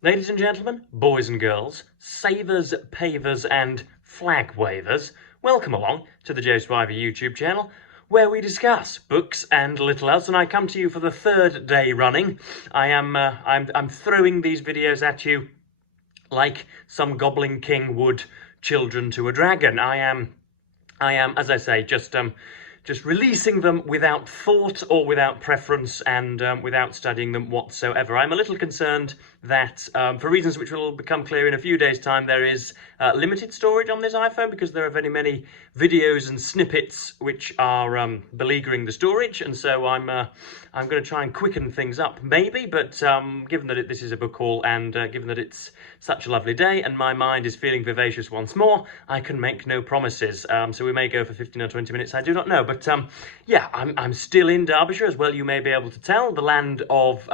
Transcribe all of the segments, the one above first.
Ladies and gentlemen, boys and girls, savers, pavers and flag wavers, welcome along to the Joe Swiver YouTube channel, where we discuss books and little else, and I come to you for the third day running. I'm throwing these videos at you like some goblin king would children to a dragon. I am, as I say, just releasing them without thought or without preference and without studying them whatsoever. I'm a little concerned that, for reasons which will become clear in a few days' time, there is limited storage on this iPhone because there are very many videos and snippets which are beleaguering the storage, and so I'm going to try and quicken things up, maybe, but given that this is a book haul and given that it's such a lovely day and my mind is feeling vivacious once more, I can make no promises. So we may go for 15 or 20 minutes, I do not know. But yeah, I'm still in Derbyshire, as well you may be able to tell, the land of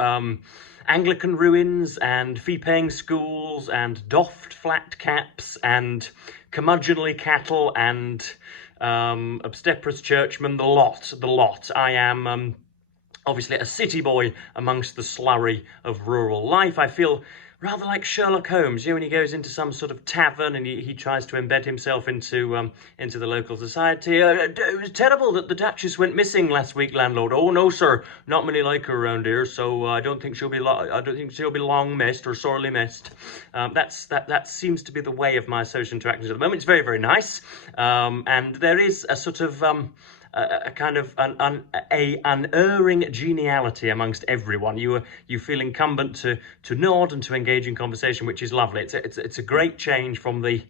Anglican ruins and fee-paying schools and doffed flat caps and curmudgeonly cattle and obstreperous churchmen, the lot. I am obviously a city boy amongst the slurry of rural life. I feel rather like Sherlock Holmes, when he goes into some sort of tavern and he tries to embed himself into the local society. It was terrible that the Duchess went missing last week, landlord. Oh no, sir, not many like her around here, so I don't think she'll be long missed or sorely missed. That seems to be the way of my social interactions at the moment. It's very, very nice, and there is a sort of a kind of an unerring geniality amongst everyone. You feel incumbent to nod and to engage in conversation, which is lovely. It's a great change from the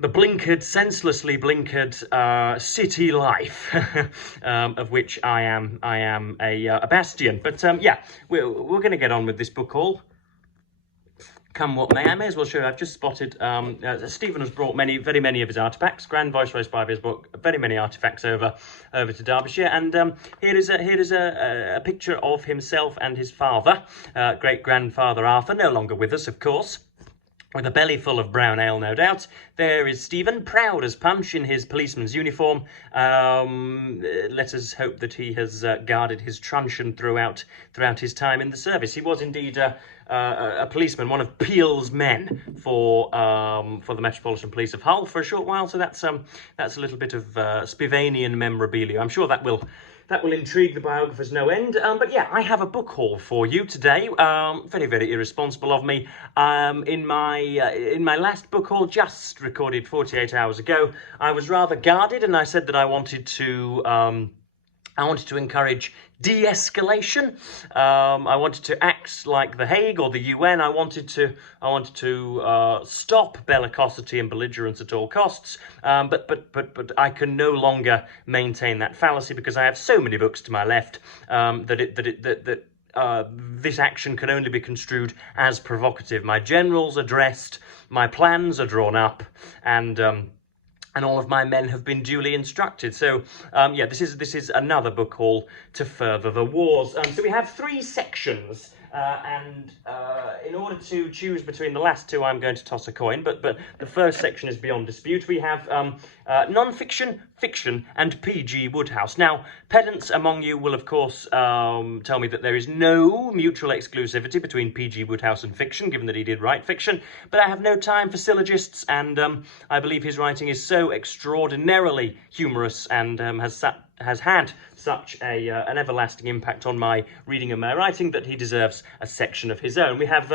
blinkered, senselessly blinkered city life of which I am a bastion. But yeah, we're going to get on with this book haul. Come what may, I may as well show you. I've just spotted Stephen has brought very many of his artifacts. Grand Viceroy Spivey's book, very many artifacts over to Derbyshire, and here is a picture of himself and his father, great grandfather Arthur, no longer with us, of course. With a belly full of brown ale, no doubt. There is Stephen, proud as punch in his policeman's uniform. Let us hope that he has guarded his truncheon throughout his time in the service. He was indeed a policeman, one of Peel's men for the Metropolitan Police of Hull for a short while. So that's a little bit of Spivanian memorabilia. I'm sure that will intrigue the biographers no end. But yeah, I have a book haul for you today. Very, very irresponsible of me. In my last book haul, just recorded 48 hours ago, I was rather guarded, and I said that I wanted to encourage de-escalation. I wanted to act like The Hague or the UN. I wanted to stop bellicosity and belligerence at all costs. But I can no longer maintain that fallacy because I have so many books to my left that this action can only be construed as provocative. My generals are dressed, my plans are drawn up, and all of my men have been duly instructed. So, yeah, this is another book haul to further the wars. So we have 3 sections, and in order to choose between the last 2, I'm going to toss a coin. But the first section is beyond dispute. We have non-fiction, fiction, and P.G. Wodehouse. Now, pedants among you will, of course, tell me that there is no mutual exclusivity between P.G. Wodehouse and fiction, given that he did write fiction. But I have no time for syllogists, and I believe his writing is so extraordinarily humorous and has had such an everlasting impact on my reading and my writing that he deserves a section of his own. We have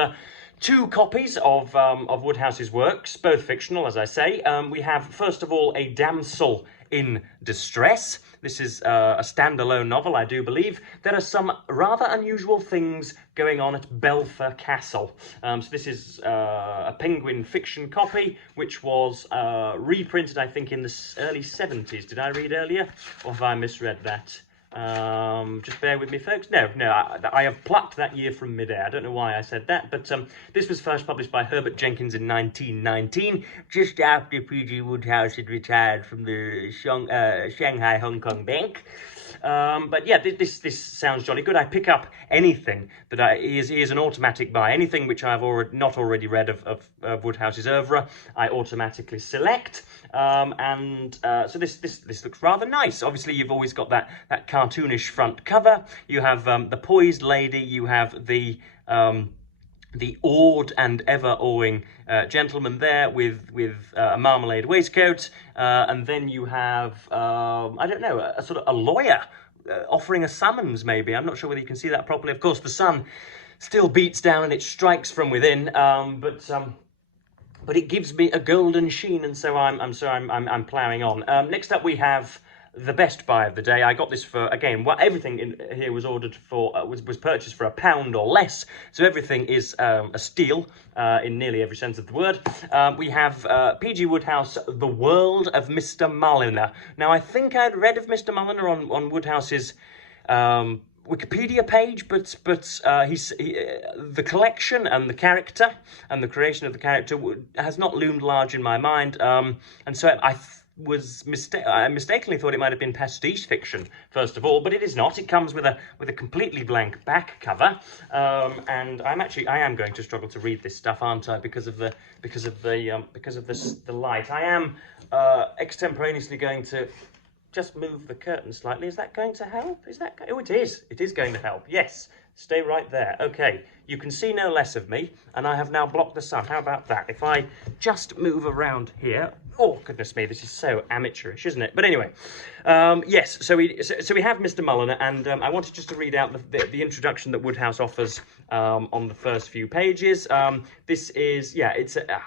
2 copies of Wodehouse's works, both fictional, as I say. We have, first of all, A Damsel in Distress. This is a standalone novel, I do believe. There are some rather unusual things going on at Belpher Castle. So this is a Penguin fiction copy, which was reprinted, I think, in the early 70s. Did I read earlier? Or have I misread that? Just bear with me, folks. No, I have plucked that year from midair. I don't know why I said that, but this was first published by Herbert Jenkins in 1919, just after P.G. Wodehouse had retired from the Shanghai Hong Kong Bank. But yeah, this sounds jolly good. I pick up anything that he is an automatic buy. Anything which I've not already read of Wodehouse's oeuvre, I automatically select. So this looks rather nice. Obviously, you've always got that cartoonish front cover. You have the poised lady. You have the the awed and ever-awing gentleman there with a marmalade waistcoat, and then you have, I don't know, a sort of a lawyer offering a summons, maybe. I'm not sure whether you can see that properly. Of course, the sun still beats down and it strikes from within, but it gives me a golden sheen, and so I'm ploughing on. Next up, we have the best buy of the day. I got this for, again, everything in here was ordered for, was purchased for £1 or less, so everything is a steal in nearly every sense of the word. We have P.G. Wodehouse, The World of Mr. Malina. Now, I think I'd read of Mr. Malina on Wodehouse's Wikipedia page, but the collection and the character and the creation of the character has not loomed large in my mind, and so I mistakenly thought it might have been pastiche fiction first of all, but it is not. It comes with a completely blank back cover, and I am going to struggle to read this stuff, aren't I? Because of the light. I am extemporaneously going to just move the curtain slightly. Is that going to help? Oh, it is. It is going to help. Yes. Stay right there. Okay. You can see no less of me, and I have now blocked the sun. How about that? If I just move around here. Oh, goodness me, this is so amateurish, isn't it? But anyway, yes, so we have Mr. Malina, and I wanted just to read out the introduction that Wodehouse offers on the first few pages. This is, yeah,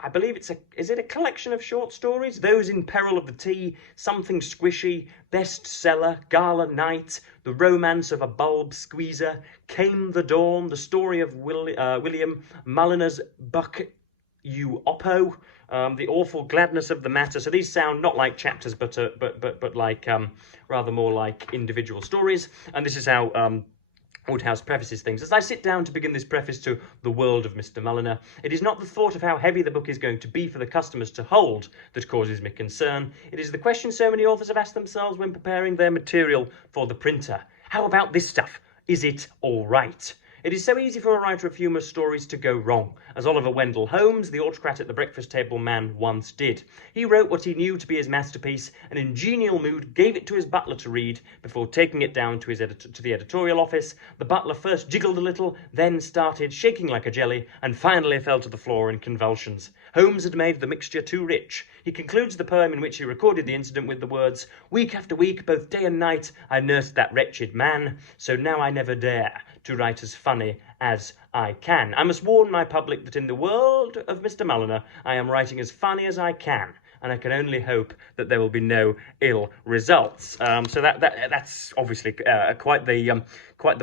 I believe is it a collection of short stories? Those in Peril of the Tea, Something Squishy, Bestseller, Gala Night, The Romance of a Bulb Squeezer, Came the Dawn, The Story of William Malina's Buck You Oppo, The Awful Gladness of the Matter. So these sound not like chapters, but like rather more like individual stories. And this is how Wodehouse prefaces things. As I sit down to begin this preface to The World of Mr. Malina, it is not the thought of how heavy the book is going to be for the customers to hold that causes me concern. It is the question so many authors have asked themselves when preparing their material for the printer. How about this stuff? Is it all right? It is so easy for a writer of humorous stories to go wrong, as Oliver Wendell Holmes, the autocrat at the breakfast table man, once did. He wrote what he knew to be his masterpiece, and in genial mood gave it to his butler to read before taking it down to the editorial office. The butler first jiggled a little, then started shaking like a jelly, and finally fell to the floor in convulsions. Holmes had made the mixture too rich. He concludes the poem in which he recorded the incident with the words, "Week after week, both day and night, I nursed that wretched man, so now I never dare to write as funny as I can. I must warn my public that in the world of Mr. Malina, I am writing as funny as I can, and I can only hope that there will be no ill results." So that's obviously quite the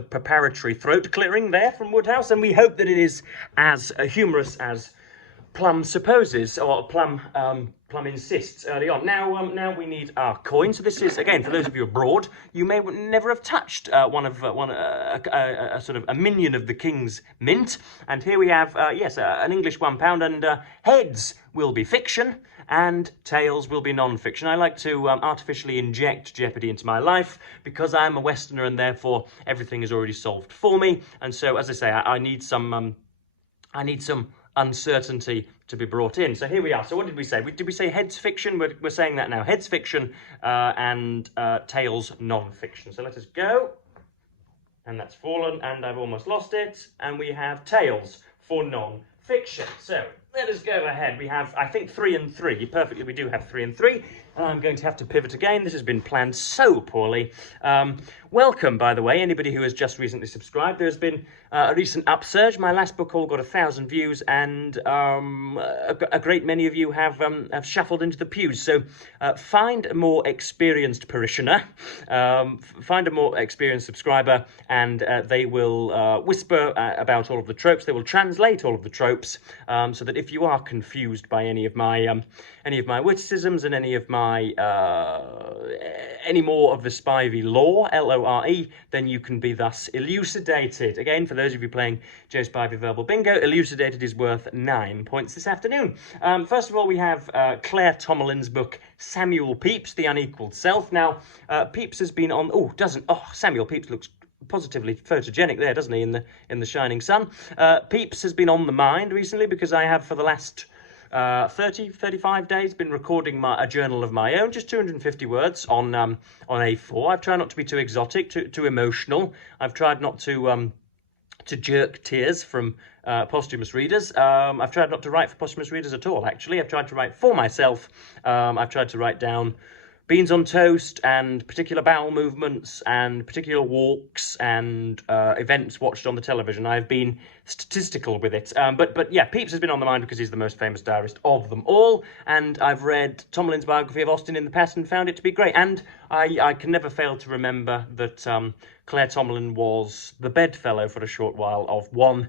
preparatory throat clearing there from Wodehouse, and we hope that it is as humorous as Plum supposes, or Plum insists early on. Now we need our coin. So this is, again, for those of you abroad, you may never have touched a sort of a minion of the King's Mint. And here we have, yes, an English £1, and heads will be fiction and tails will be non-fiction. I like to artificially inject jeopardy into my life because I'm a Westerner and therefore everything is already solved for me. And so, as I say, I need some uncertainty to be brought in. So here we are. So what did we say? Did we say heads fiction? We're saying that now. Heads fiction and tails non-fiction. So let us go. And that's fallen, and I've almost lost it. And we have tails for non-fiction. So let us go ahead. We have, I think, 3 and 3. Perfectly, we do have 3 and 3. And I'm going to have to pivot again. This has been planned so poorly. Welcome, by the way, anybody who has just recently subscribed. There's been a recent upsurge. My last book haul got 1,000 views, and a great many of you have shuffled into the pews. So find a more experienced parishioner, find a more experienced subscriber, and they will whisper about all of the tropes. They will translate all of the tropes, so that if you are confused by any of my witticisms and any more of the Spivey lore, L-O-R-E, then you can be thus elucidated. Again, for those of you playing Joe Spivey Verbal Bingo, elucidated is worth 9 points this afternoon. First of all, we have Claire Tomlain's book, Samuel Pepys, The Unequalled Self. Now, Pepys has been on... Samuel Pepys looks positively photogenic there, doesn't he, in the shining sun. Pepys has been on the mind recently because I have, for the last 35 days, been recording a journal of my own, just 250 words on A4. I've tried not to be too exotic, too emotional. I've tried not to to jerk tears from posthumous readers. I've tried not to write for posthumous readers at all, actually. I've tried to write for myself. I've tried to write down beans on toast and particular bowel movements and particular walks and events watched on the television. I've been statistical with it. But yeah, Pepys has been on the mind because he's the most famous diarist of them all. And I've read Tomlain's biography of Austen in the past and found it to be great. And I can never fail to remember that Claire Tomlain was the bedfellow for a short while of one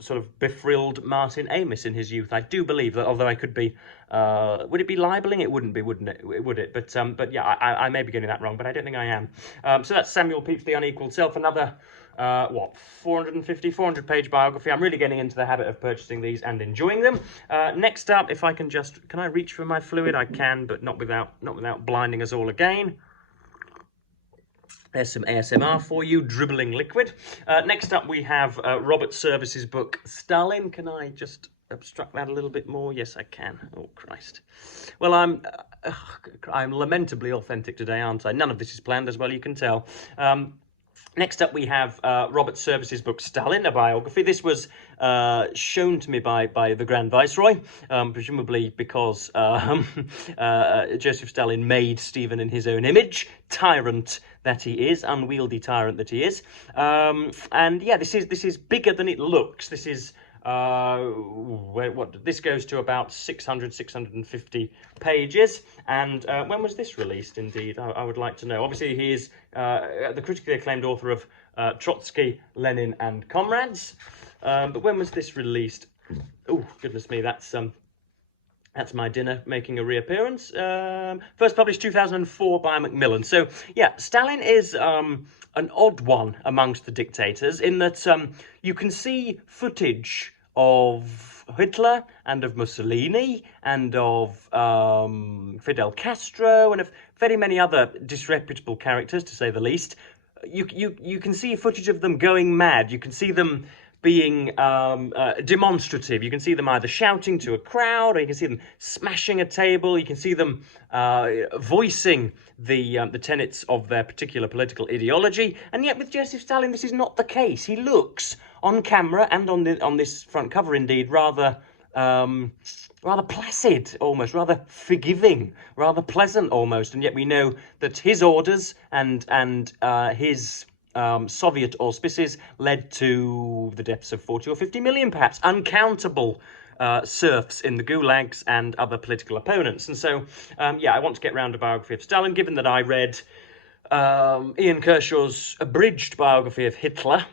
sort of befrilled Martin Amis in his youth. I do believe that, although I could be, would it be libeling? It wouldn't be, wouldn't it? Would it? But yeah, I may be getting that wrong, but I don't think I am. So that's Samuel Pepys, The Unequalled Self, another 400 page biography. I'm really getting into the habit of purchasing these and enjoying them. Next up, if I can I reach for my fluid? I can, but not without blinding us all again. There's some ASMR for you, dribbling liquid. Next up, we have Robert Service's book, Stalin. Can I just obstruct that a little bit more? Yes, I can. Oh, Christ. Well, I'm lamentably authentic today, aren't I? None of this is planned, as well you can tell. Next up, we have Robert Service's book, Stalin, a biography. This was shown to me by the Grand Viceroy, presumably because Joseph Stalin made Stephen in his own image, tyrant that he is, unwieldy tyrant that he is. And yeah, this is bigger than it looks. This is this goes to about 650 pages. And when was this released, indeed? I would like to know. Obviously, he is the critically acclaimed author of Trotsky, Lenin and Comrades. But when was this released? Oh, goodness me, that's my dinner making a reappearance. First published 2004 by Macmillan. So, yeah, Stalin is an odd one amongst the dictators in that you can see footage of Hitler and of Mussolini and of Fidel Castro and of very many other disreputable characters, to say the least. You can see footage of them going mad. You can see them being demonstrative. You can see them either shouting to a crowd, or you can see them smashing a table. You can see them voicing the tenets of their particular political ideology. And yet with Joseph Stalin, this is not the case. He looks on camera and on this front cover, indeed, rather placid, almost, rather forgiving, rather pleasant, almost. And yet we know that his orders and his Soviet auspices led to the deaths of 40 or 50 million, perhaps, uncountable serfs in the gulags and other political opponents. And so, yeah, I want to get round a biography of Stalin, given that I read Ian Kershaw's abridged biography of Hitler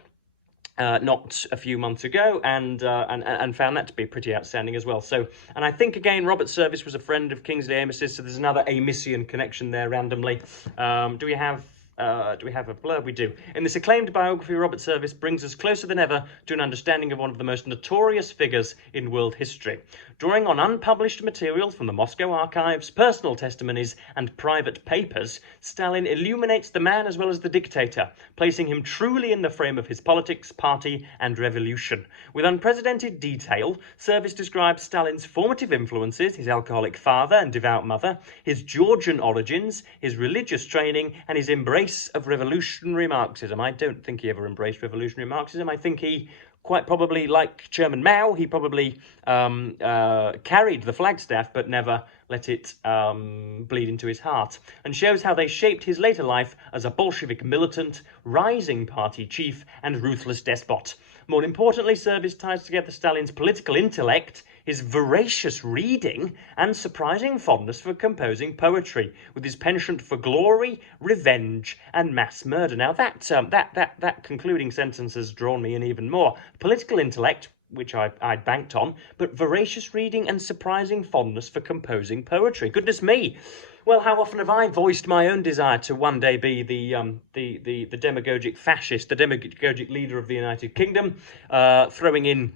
not a few months ago, and found that to be pretty outstanding as well. So, and I think again, Robert Service was a friend of Kingsley Amis's, so there's another Amisian connection there randomly. Do we have a blurb? We do. In this acclaimed biography, Robert Service brings us closer than ever to an understanding of one of the most notorious figures in world history. Drawing on unpublished material from the Moscow archives, personal testimonies, and private papers, Stalin illuminates the man as well as the dictator, placing him truly in the frame of his politics, party, and revolution. With unprecedented detail, Service describes Stalin's formative influences, his alcoholic father and devout mother, his Georgian origins, his religious training, and his embrace of revolutionary Marxism. I don't think he ever embraced revolutionary Marxism. I think he, quite probably, like Chairman Mao, he probably carried the flagstaff but never let it bleed into his heart, and shows how they shaped his later life as a Bolshevik militant, rising party chief, and ruthless despot. More importantly, Service ties together Stalin's political intellect, his voracious reading, and surprising fondness for composing poetry, with his penchant for glory, revenge, and mass murder. Now that concluding sentence has drawn me in even more. Political intellect, which I'd banked on, but voracious reading and surprising fondness for composing poetry. Goodness me! Well, how often have I voiced my own desire to one day be the demagogic fascist, the demagogic leader of the United Kingdom, throwing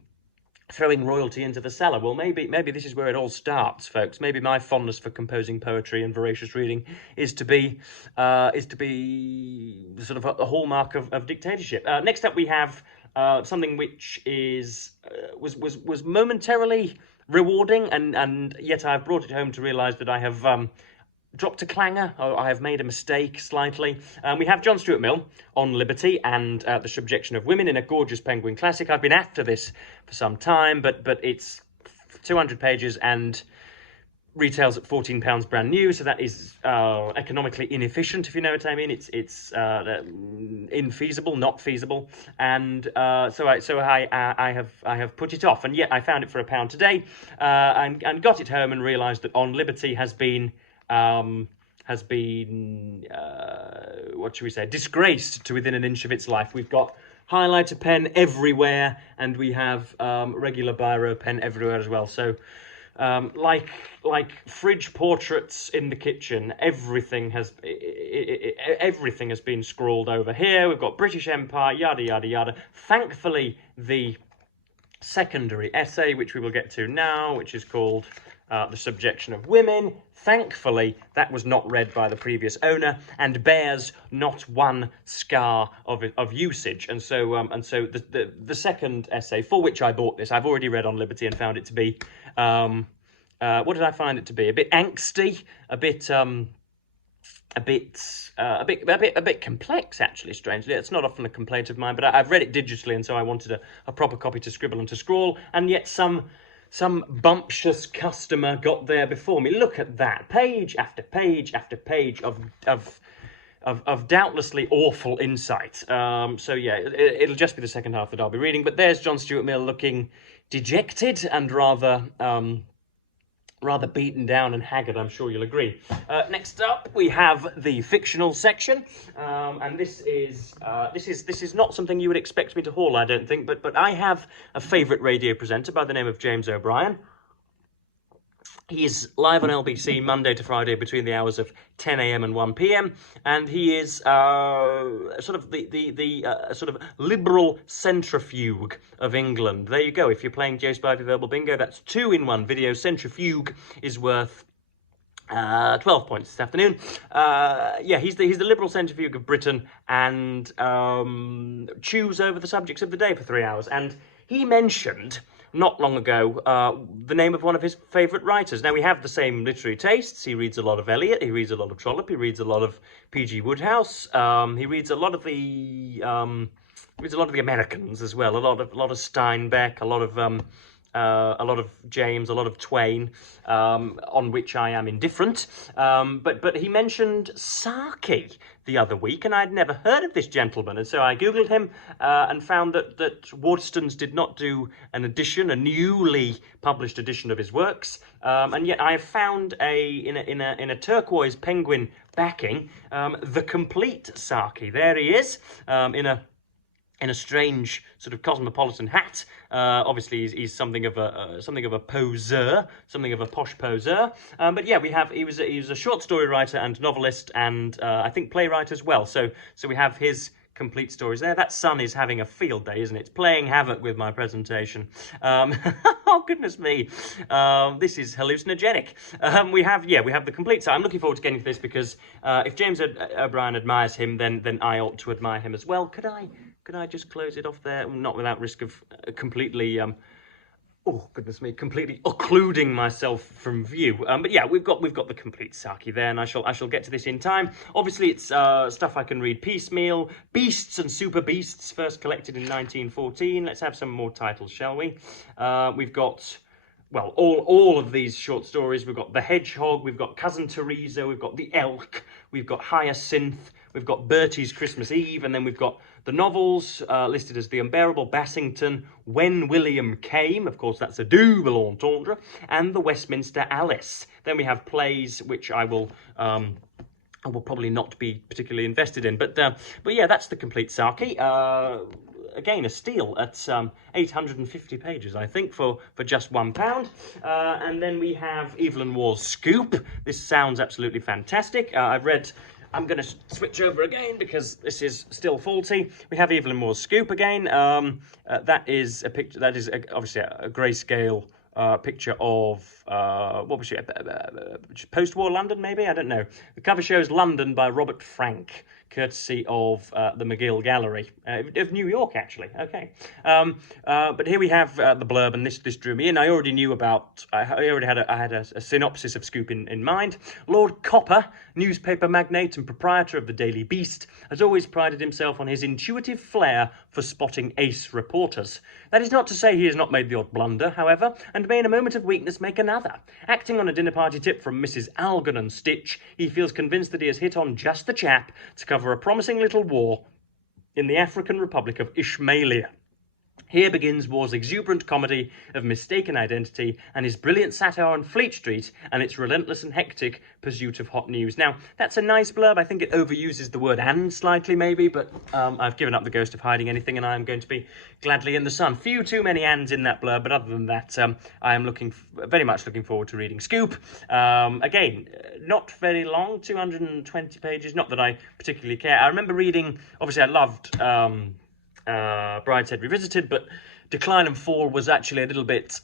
royalty into the cellar? Well, maybe this is where it all starts, folks. Maybe my fondness for composing poetry and voracious reading is to be sort of a hallmark of dictatorship. Next up, we have something which was momentarily rewarding, and yet I've brought it home to realise that I have dropped a clanger. Oh, I have made a mistake slightly. We have John Stuart Mill on liberty and the subjection of women in a gorgeous Penguin classic. I've been after this for some time, but it's 200 pages and retails at £14 brand new, so that is economically inefficient, if you know what I mean. It's infeasible, not feasible, and so I have put it off, and yet I found it for £1 today, and got it home and realised that On Liberty has been what should we say, disgraced to within an inch of its life. We've got highlighter pen everywhere, and we have regular biro pen everywhere as well. So. Like fridge portraits in the kitchen, everything has been scrawled over here. We've got British Empire, yada yada yada. Thankfully, the secondary essay, which we will get to now, which is called The Subjection of Women, thankfully that was not read by the previous owner and bears not one scar of usage. And so the second essay, for which I bought this, I've already read On Liberty and found it to be what did I find it to be? A bit angsty, a bit complex, actually. Strangely, it's not often a complaint of mine, but I've read it digitally, and so I wanted a proper copy to scribble and to scrawl. And yet some bumptious customer got there before me. Look at that, page after page after page of doubtlessly awful insight. So yeah, it'll just be the second half that I'll be reading. But there's John Stuart Mill looking dejected and rather beaten down and haggard, I'm sure you'll agree. Next up, we have the fictional section, and this is not something you would expect me to haul, I don't think. But I have a favourite radio presenter by the name of James O'Brien. He is live on LBC Monday to Friday between the hours of 10 a.m. and 1 p.m. and he is sort of the sort of liberal centrifuge of England. There you go. If you're playing Joe Spivey Verbal Bingo, that's 2-in-1 video. Centrifuge is worth 12 points this afternoon. Yeah, he's the liberal centrifuge of Britain and chews over the subjects of the day for 3 hours. And he mentioned not long ago the name of one of his favourite writers. Now, we have the same literary tastes. He reads a lot of Elliot, he reads a lot of Trollope, he reads a lot of P.G. Wodehouse, he reads a lot of the Americans as well, a lot of Steinbeck, a lot of James, a lot of Twain, on which I am indifferent. But he mentioned Saki the other week, and I'd never heard of this gentleman. And so I googled him and found that Waterstones did not do an edition, a newly published edition of his works. And yet I have found in a turquoise penguin backing the complete Saki. There he is, in a strange sort of cosmopolitan hat. Obviously, he's something of a poseur, something of a posh poseur. But yeah, he was a short story writer and novelist, and I think playwright as well. So we have his complete stories there. That sun is having a field day, isn't it? It's playing havoc with my presentation. Oh goodness me, this is hallucinogenic. We have the complete. So I'm looking forward to getting to this because if James O'Brien admires him, then I ought to admire him as well. Could I just close it off there? Not without risk of completely, oh goodness me, completely occluding myself from view. But yeah, we've got the complete Saki there, and I shall get to this in time. Obviously, it's stuff I can read piecemeal. Beasts and Super Beasts, first collected in 1914. Let's have some more titles, shall we? We've got, well, all of these short stories. We've got The Hedgehog, we've got Cousin Teresa, we've got The Elk, we've got Hyacinth, we've got Bertie's Christmas Eve, and then we've got the novels listed as The Unbearable Bassington, When William Came, of course that's a double entendre, and The Westminster Alice. Then we have plays, which I will probably not be particularly invested in, but yeah, that's the complete Saki. Again, a steal at 850 pages, I think, for just £1. And then we have Evelyn Waugh's Scoop. This sounds absolutely fantastic. I'm going to switch over again because this is still faulty. We have Evelyn Waugh's Scoop again. That is a picture. That is obviously a grayscale picture of what was she? Post-war London, maybe? I don't know. The cover shows London by Robert Frank. courtesy of the McGill Gallery of New York, actually. Okay, but here we have the blurb, and this drew me in. I already knew about. I already had a synopsis of Scoop in mind. Lord Copper, newspaper magnate and proprietor of the Daily Beast, has always prided himself on his intuitive flair for spotting ace reporters. That is not to say he has not made the odd blunder, however, and may in a moment of weakness make another. Acting on a dinner party tip from Mrs. Algernon Stitch, he feels convinced that he has hit on just the chap to cover a promising little war in the African Republic of Ishmailia. Here begins War's exuberant comedy of mistaken identity and his brilliant satire on Fleet Street and its relentless and hectic pursuit of hot news. Now, that's a nice blurb. I think it overuses the word "and" slightly, maybe, but I've given up the ghost of hiding anything, and I am going to be gladly in the sun. Few too many "ands" in that blurb, but other than that, I am very much looking forward to reading Scoop. Again, not very long, 220 pages. Not that I particularly care. I remember reading. Obviously, I loved. Brideshead Revisited, but Decline and Fall was actually a little bit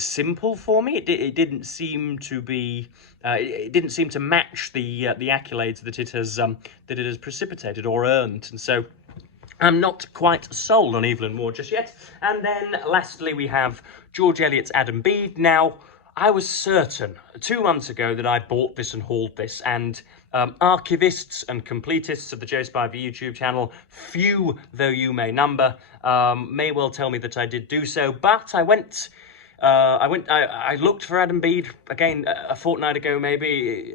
simple for me. It didn't seem to be. It didn't seem to match the accolades that it has precipitated or earned, and so I'm not quite sold on Evelyn Waugh just yet. And then lastly, we have George Eliot's Adam Bede. Now, I was certain 2 months ago that I bought this and hauled this, and archivists and completists of the Joe Spivey YouTube channel, few though you may number, may well tell me that I did do so. But I looked for Adam Bede again a fortnight ago, maybe,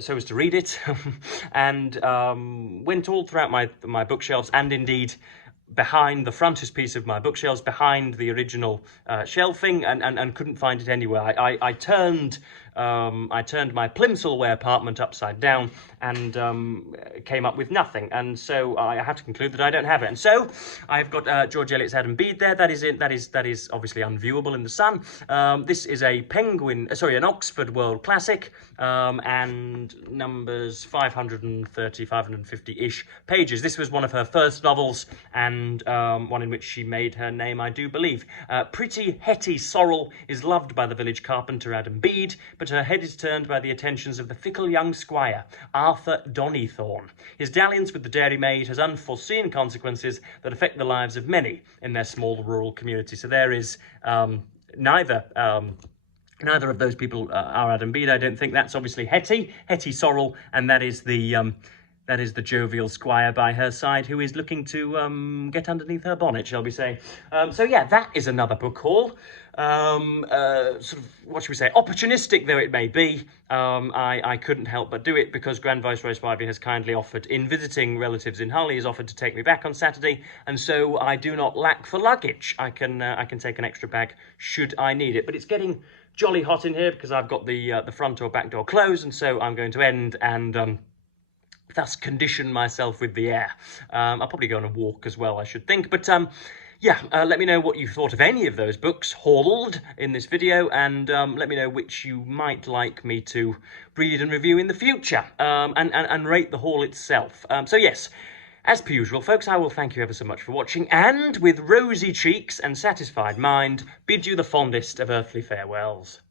so as to read it, and went all throughout my bookshelves, and indeed behind the frontispiece of my bookshelves, behind the original shelving, and couldn't find it anywhere. I turned my Plimsollware apartment upside down and came up with nothing, and so I had to conclude that I don't have it. And so I've got George Eliot's Adam Bede there. That is obviously unviewable in the sun. This is an Oxford World Classic, and numbers 530, 550-ish pages. This was one of her first novels, and one in which she made her name, I do believe. Pretty Hetty Sorrel is loved by the village carpenter Adam Bede, but her head is turned by the attentions of the fickle young squire, Arthur Donnithorne. His dalliance with the dairymaid has unforeseen consequences that affect the lives of many in their small rural community. So there is neither of those people are Adam Bede. I don't think. That's obviously Hetty Sorrel, and that is the jovial squire by her side who is looking to get underneath her bonnet, shall we say. So yeah, that is another book haul. Sort of, what should we say, opportunistic though it may be, I couldn't help but do it because Grand Viceroy Spivey has kindly offered, in visiting relatives in Hull, he has offered to take me back on Saturday, and so I do not lack for luggage. I can take an extra bag should I need it, but it's getting jolly hot in here because I've got the front or back door closed, and so I'm going to end and thus condition myself with the air. I'll probably go on a walk as well, I should think, but yeah, let me know what you thought of any of those books hauled in this video, and let me know which you might like me to read and review in the future, and rate the haul itself. So yes, as per usual, folks, I will thank you ever so much for watching, and with rosy cheeks and satisfied mind, bid you the fondest of earthly farewells.